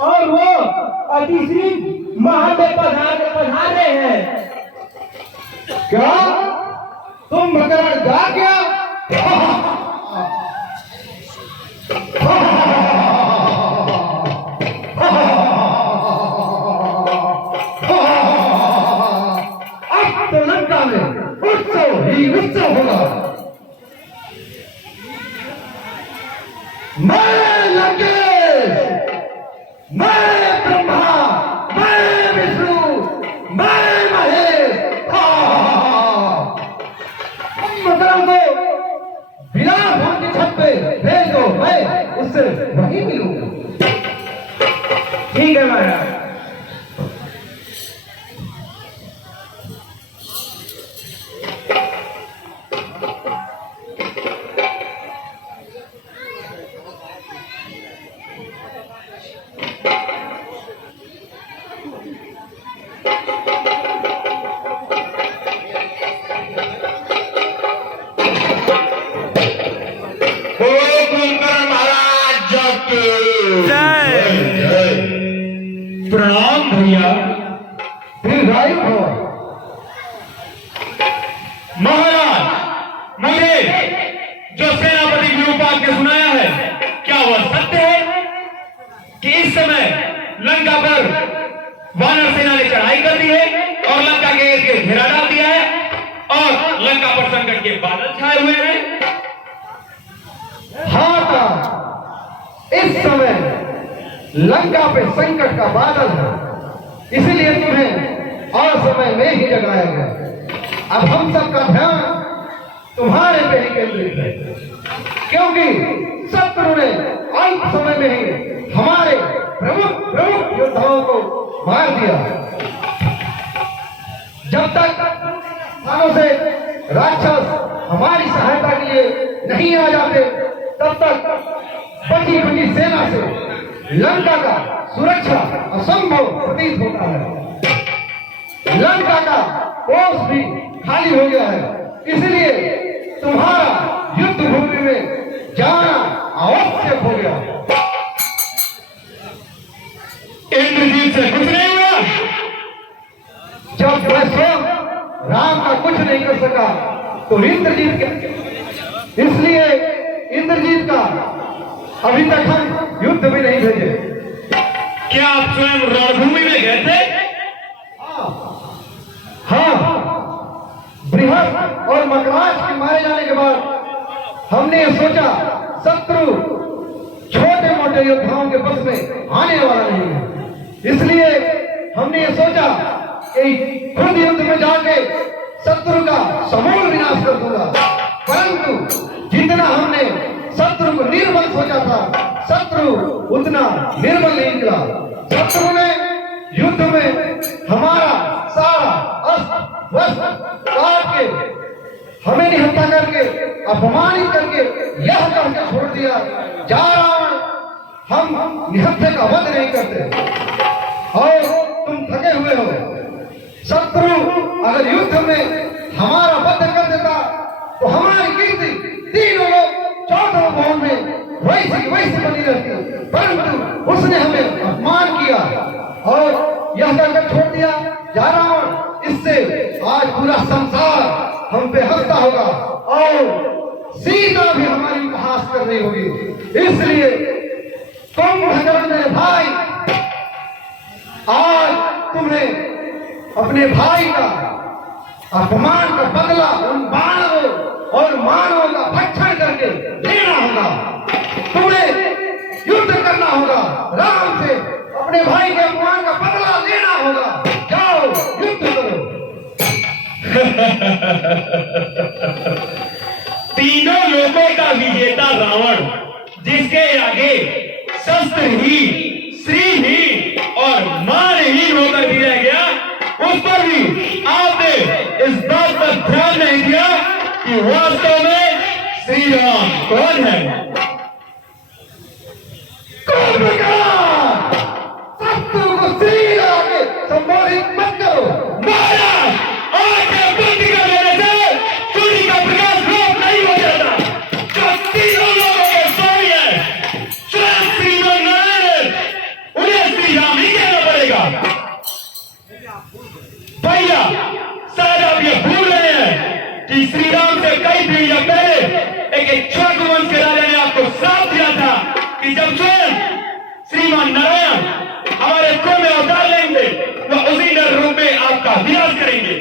और वो अतिश्री महल में पधारे हैं। क्या तुम मकरण गा क्या? अब तो लंका में उत्सव ही उत्सव होगा। मैं लंकेश, मैं ब्रह्मा, मैं विष्णु, मैं महेश। मतलब को बिना भूल की छत पे भेजो, मैं उससे वहीं मिलूंगा। ठीक है महाराज। प्रणाम भैया। दीर्घायु हो। महाराज, मुझे जो सेनापति विरूपाक्ष ने सुनाया है, क्या वह सत्य है कि इस समय लंका पर वानर सेना ने चढ़ाई कर दी है और लंका के इर्द घेरा डाल दिया है और लंका पर संकट के बादल छाए हुए हैं? हाँ का इस समय लंका पे संकट का बादल है, इसीलिए तुम्हें और समय में ही जगाया गया। अब हम सबका ध्यान तुम्हारे पे ही केंद्रित है, क्योंकि शत्रु ने अल्प समय में ही हमारे प्रमुख प्रमुख योद्धाओं को मार दिया। जब तक स्थानों से राक्षस हमारी सहायता के लिए नहीं आ जाते, तब तक बची खुची सेना से लंका का सुरक्षा असंभव प्रतीत होता है। लंका का कोष भी खाली हो गया है, इसलिए तुम्हारा युद्ध भूमि में जाना आवश्यक हो गया। इंद्रजीत से कुछ नहीं हुआ? जब मैं स्वयं राम का कुछ नहीं कर सका तो इंद्रजीत क्या? इसलिए इंद्रजीत का अभी तक हम युद्ध भी नहीं भेजे। क्या आप स्वयं रणभूमि में गए थे? हाँ, बृहद और मकराज के मारे जाने के बाद हमने ये सोचा शत्रु छोटे मोटे योद्धाओं के बस में आने वाला नहीं है, इसलिए हमने ये सोचा कि खुद युद्ध में जाके शत्रु का समूल विनाश कर दूंगा। परंतु जितना हमने शत्रु को निर्बल सोचा था, शत्रु उतना निर्बल नहीं निकला। शत्रु ने युद्ध में हमारा सारा अस्त्र वस्त्र काट के हमें निहत्था करके अपमानित करके यह कहकर छोड़ दिया, जा रावण, हम निहत्थे का वध नहीं करते। और तुम थके हुए हो। शत्रु अगर युद्ध में हमारा वध कर देता तो हमारी कीर्ति तीनों लोग चौदह भवन में वैसी वैसी बनी रहती, परंतु उसने हमें अपमान किया और यह कहकर छोड़ दिया, जा रावण, इससे आज पूरा संसार हम पे हंसता होगा और सीता भी हमारी उपहास कर रही होगी। इसलिए तुम मेरे भाई, आज तुम्हें अपने भाई का अपमान का बदला उन बानरों और मानवों का भक्षण करके लेना होगा। तुम्हें युद्ध करना होगा, राम से अपने भाई के अपमान का बदला लेना होगा। जाओ युद्ध करो। तीनों लोगों का विजेता रावण, जिसके आगे शस्त्रहीन, श्रीहीन और मानहीन होकर भी रह गया, उस पर भी आपने इस बात पर ध्यान नहीं दिया कि वास्तव में श्री राम कौन है। शत्रु को श्री राम के संबोधित मत करो। महाराज, आंखें बंद कर लेने से सूर्य का प्रकाश लोप नहीं हो जाता। जो तीनों लोगों के स्वामी है, स्वयं श्री नारायण, उन्हें कि श्री राम से कई पीढ़ियां पहले एक इक्ष्वाकु वंश के राजा ने आपको श्राप दिया था कि जब स्वयं श्रीमान नारायण हमारे कुल में अवतार लेंगे तो उसी नर रूप में आपका विनाश करेंगे।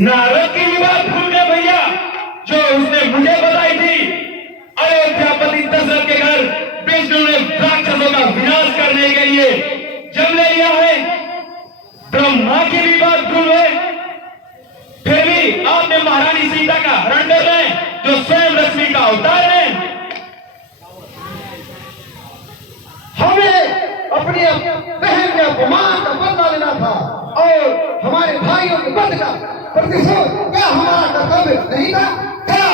नारद की भी बात भूल गए भैया, जो उसने मुझे बताई थी। अयोध्यापति दशरथ के घर विष्णु ने राक्षसों का विनाश करने के लिए जन्म ले लिया है। ब्रह्मा की भी बात भूल गए, फिर भी आपने महारानी सीता का हरण कर रहे हैं, जो स्वयं लक्ष्मी का अवतार है। हमें अपनी बहन के अपमान का बदला लेना था और हमारे भाइयों के वध का प्रतिशोध क्या हमारा कर्तव्य नहीं था? क्या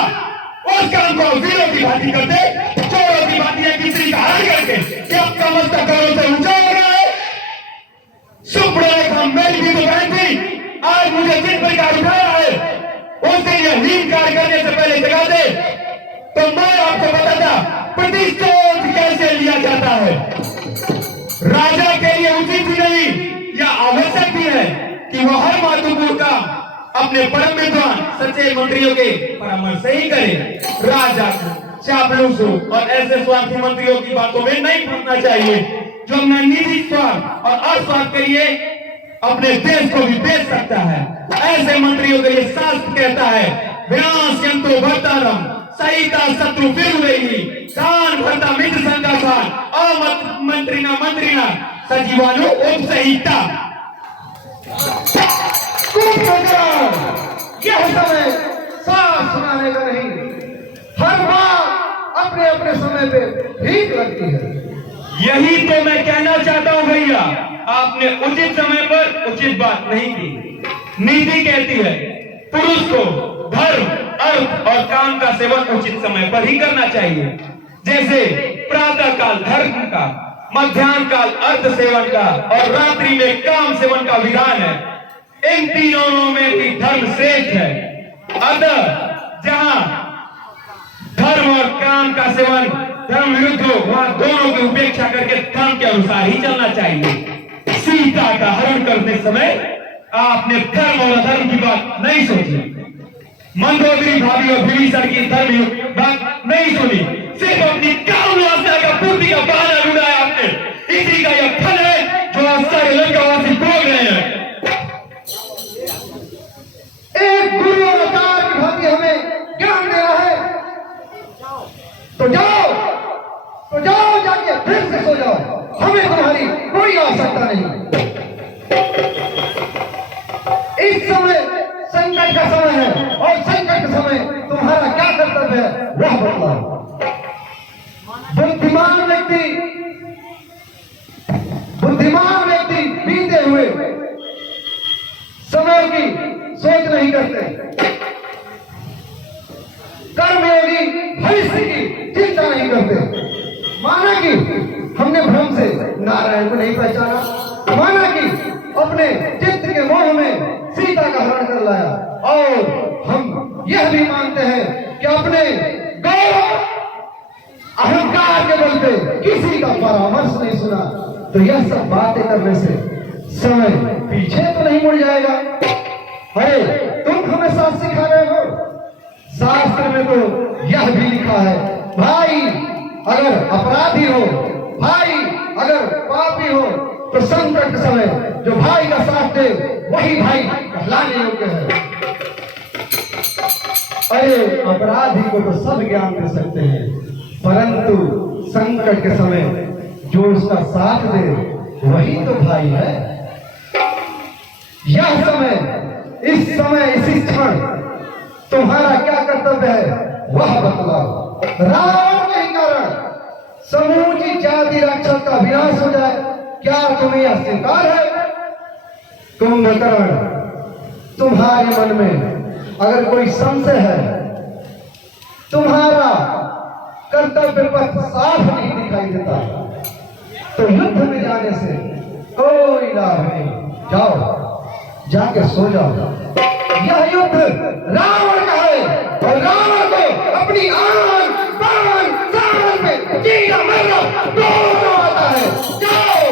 उस काम को वीरों की भांति करते, चोरों की भांति या किसी का हरण करके क्या आपका मस्तक करों से ऊंचा हो रहा है? सुप्रेखा मेरी भी तो बहन थी, आज मुझे जिन प्रकार उठाया है उस दिन यह नीम कार्य करने से पहले जगा दे तो मैं आपको बताता प्रतिशोध कैसे लिया जाता है। राजा के लिए उचित भी नहीं या आवश्यक भी है कि वह हर महत्वपूर्ण काम अपने परम विद्वान सच्चे मंत्रियों के परामर्श से ही करे। राजा को चापलूसों और ऐसे स्वार्थी मंत्रियों की बातों में नहीं फंसना चाहिए जो अपना निजी स्वार्थ और अस्वार्थ के लिए अपने देश को भी बेच सकता है। ऐसे मंत्रियों के लिए शास्त्र कहता है विनाशयंतो भर्तारम सहिता शत्रु विरुद्धि कान भरता मित्र संगासान अमंत्रिणा मंत्रिणा सजीवानु उपसहिता। यह समय साफ सुनाने का नहीं, हर बार अपने अपने समय पे ठीक लगती है। यही तो मैं कहना चाहता हूं भैया, आपने उचित समय पर उचित बात नहीं की। नीति कहती है पुरुष को धर्म अर्थ और काम का सेवन उचित समय पर ही करना चाहिए। जैसे प्रातः काल धर्म का, मध्याह्न काल अर्थ सेवन का और रात्रि में काम सेवन का विधान है। इन तीनों में भी धर्म श्रेष्ठ है। अतः जहां धर्म और काम का सेवन धर्म विरुद्ध हो वहां दोनों की उपेक्षा करके धर्म के अनुसार ही चलना चाहिए। सीता का हरण करते समय आपने धर्म और अधर्म की बात नहीं सोची, मंदोदरी भाभी और विभीषण की धर्म बात नहीं सुनी, सिर्फ अपनी काम वासना का पूर्ति का बहाना ढूंढाया आपने। इसी का यह फल है जो आज सारे लंकावासी भोग रहे हैं। एक गुरु और आचार्य की भांति हमें ज्ञान दे रहा है तो जाओ जाके फिर से सो जाओ, हमें तुम्हारी कोई आवश्यकता नहीं। इस समय संकट का समय है और संकट के समय तुम्हारा क्या कर्तव्य है वह बतलाओ। बुद्धिमान व्यक्ति बीते हुए समय की सोच नहीं करते, कर्मयोगी भविष्य की चिंता नहीं करते। माना कि हमने भ्रम से नारायण को नहीं पहचाना, माना कि अपने चित्त के मोह में सीता का हरण कर लाया, और हम यह भी मानते हैं कि अपने गौरव अहंकार के बल पे किसी का परामर्श नहीं सुना, तो यह सब बातें करने से समय पीछे तो नहीं मुड़ जाएगा। अरे तुम हमें शास्त्र सिखा रहे हो, शास्त्र में तो यह भी लिखा है भाई अगर अपराधी हो, भाई अगर पापी हो तो संकट के समय जो भाई का साथ दे वही भाई कहलाने योग्य है। अरे अपराधी को तो सब ज्ञान दे सकते हैं, परंतु संकट के समय जो उसका साथ दे वही तो भाई है। यह समय, इस समय, इसी क्षण तुम्हारा क्या कर्तव्य है वह बतलाओ। रावण के कारण समूची जाति राक्षस का विनाश हो जाए, क्या तुम्हें यह स्वीकार है? कुंभकर्ण, तुम्हारे मन में अगर कोई संशय है, तुम्हारा कर्तव्य पथ साफ नहीं दिखाई देता, तो युद्ध में जाने से कोई लाभ नहीं। जाओ जाके सो जाओ। यह युद्ध रावण का है और रावण को अपनी आन बान सावन पे जीना मरना दोनों आता है। जाओ।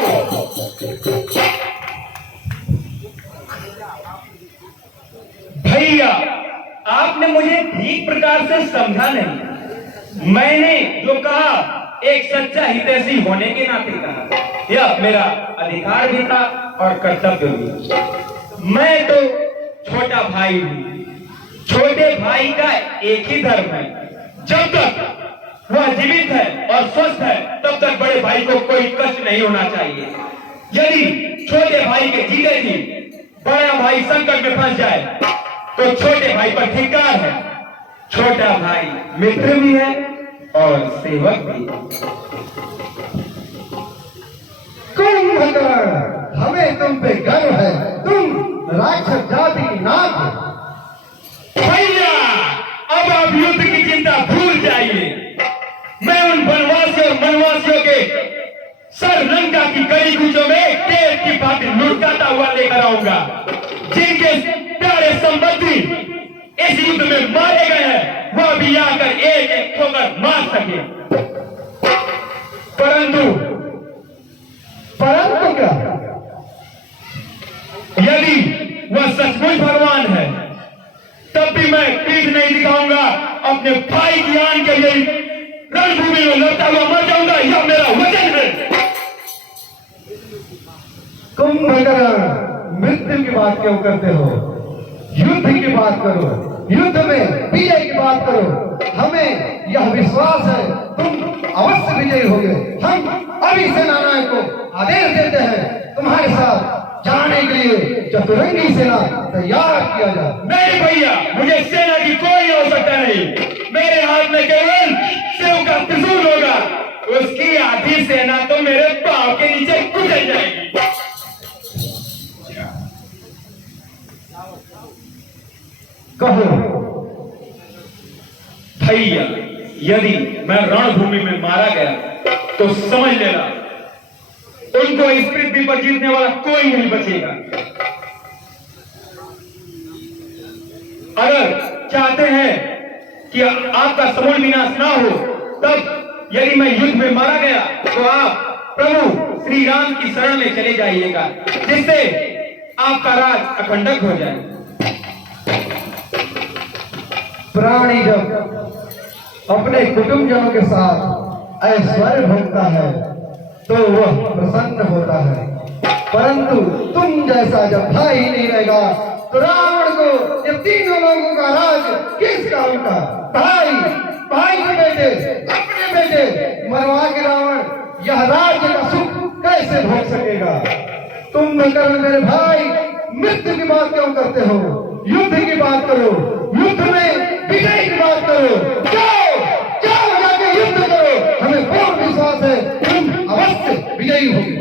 भैया समझा नहीं। मैंने जो कहा एक सच्चा हितैषी होने के नाते कहा, यह मेरा अधिकार भी था और कर्तव्य भी। मैं तो छोटा भाई हूँ, छोटे भाई का एक ही धर्म है, जब तक वह जीवित है और स्वस्थ है तब तक बड़े भाई को कोई कष्ट नहीं होना चाहिए। यदि छोटे भाई के जीते जी बड़ा भाई संकट में फंस जाए तो छोटे भाई पर धिक्कार है। छोटा भाई मित्र भी है और सेवक भी। कुंभकर्ण, हमें तुम पे गर्व है, तुम राक्षस जाति की नाक हो। भैया अब आप युद्ध की चिंता भूल जाइए। मैं उन वनवासियों और वनवासियों के सर लंका की गली कूचों में तेल की भांति लुढ़काता हुआ लेकर आऊंगा। जिनके प्यारे संबंधी इस युद्ध में मारे गए हैं वह भी आकर एक एक ठोकर मार सके। परंतु क्या? यदि वह सचमुच भगवान है तब भी मैं पीठ नहीं दिखाऊंगा। अपने भाई की आन के लिए रणभूमि में लड़ता हुआ मर जाऊंगा, यह मेरा वचन है। कुंभकर्ण, मृत्यु की बात क्यों करते हो? युद्ध की बात करो, युद्ध में विजय की बात करो। हमें यह विश्वास है तुम अवश्य विजयी होगे। हम अभी सेनानायक को आदेश देते हैं तुम्हारे साथ जाने के लिए चतुरंगी सेना तैयार किया जाए। नहीं भैया, मुझे सेना की कोई आवश्यकता नहीं। मेरे हाथ में केवल शिव का त्रिशूल होगा, उसकी आधी सेना तो मेरे पांव के नीचे कुचल जाएगी। कहो भैया, यदि मैं रणभूमि में मारा गया तो समझ लेना उनको इस पृथ्वी पर जीतने वाला कोई नहीं बचेगा। अगर चाहते हैं कि आपका समूल विनाश ना हो, तब यदि मैं युद्ध में मारा गया तो आप प्रभु श्री राम की शरण में चले जाइएगा, जिससे आपका राज अखंडक हो जाए। प्राणी जब अपने कुटुंबजनों के साथ ऐश्वर्य भोगता है तो वह प्रसन्न होता है, परंतु तुम जैसा जब भाई नहीं रहेगा तो रावण को ये तीनों लोगों का राज किस काम का? भाई के बेटे अपने बेटे मरवा के रावण यह राज्य का सुख कैसे भोग सकेगा? तुम कर्ण मेरे भाई मृत्यु की बात क्यों करते हो? युद्ध की बात करो, युद्ध में विजय की बात करो। जाओ जाके युद्ध करो, हमें पूर्ण विश्वास है तुम अवश्य विजयी होगी।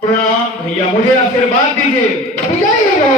प्रणाम भैया, मुझे आशीर्वाद दीजिए। विजयी हो।